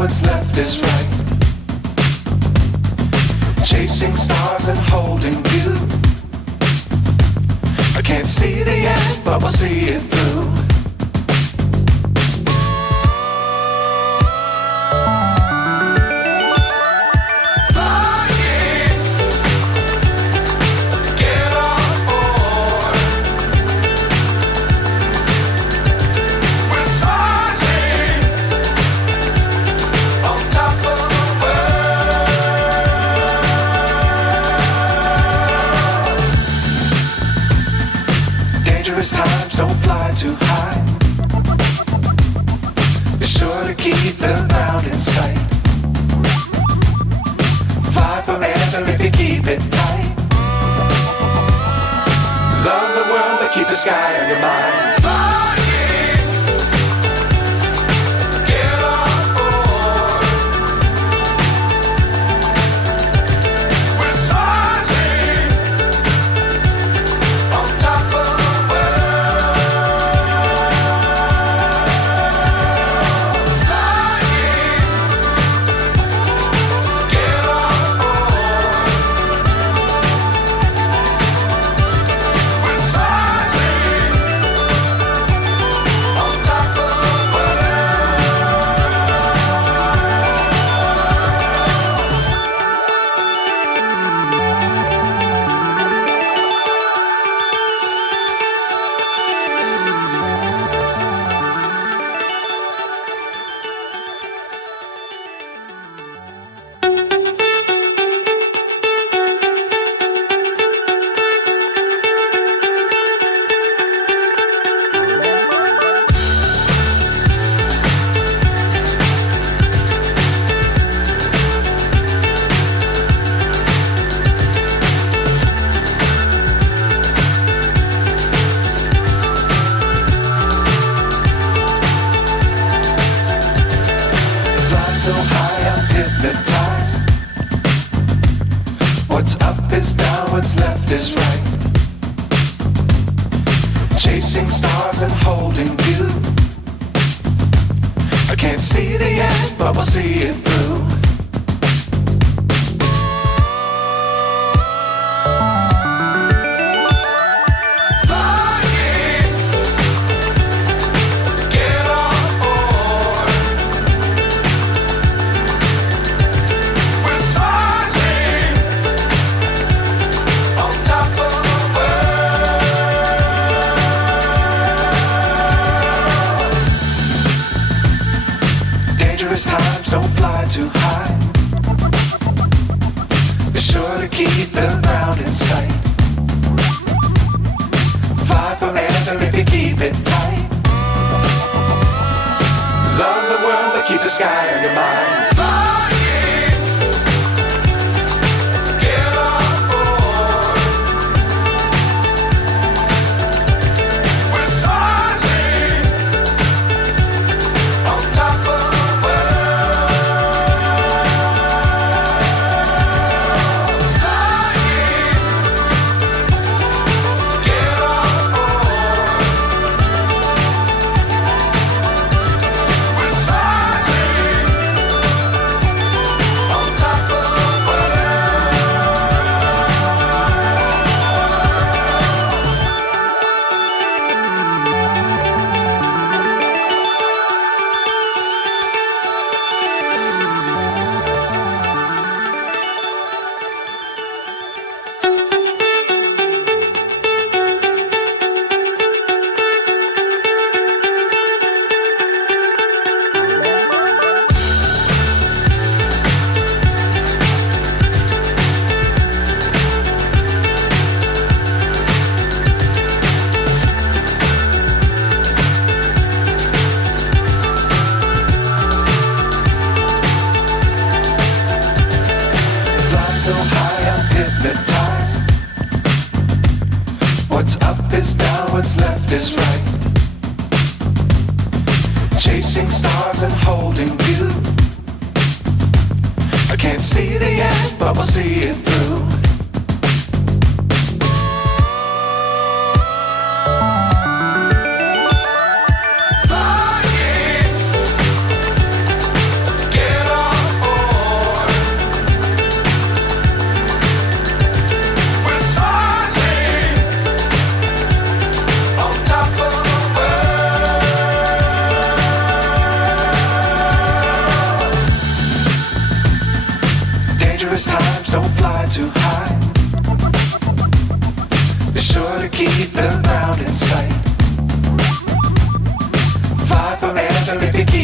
what's left is right. Chasing stars and holding you. I can't see the end, but we'll see it through. Times don't fly too high. Be sure to keep the ground in sight. Fly forever if you keep it tight. Love the world but keep the sky on your mind. So high I'm hypnotized. What's up is down, what's left is right. Chasing stars and holding you. I can't see the end, but we'll see it through. Times don't fly too high. Be sure to keep the ground in sight. Fly forever if you keep it tight. Love the world but keep the sky on your mind. So high I'm hypnotized. What's up is down, what's left is right. Chasing stars and holding you. I can't see the end, but we'll see it through. Flying, get too high. Be sure to keep the ground in sight. Fly forever if you keep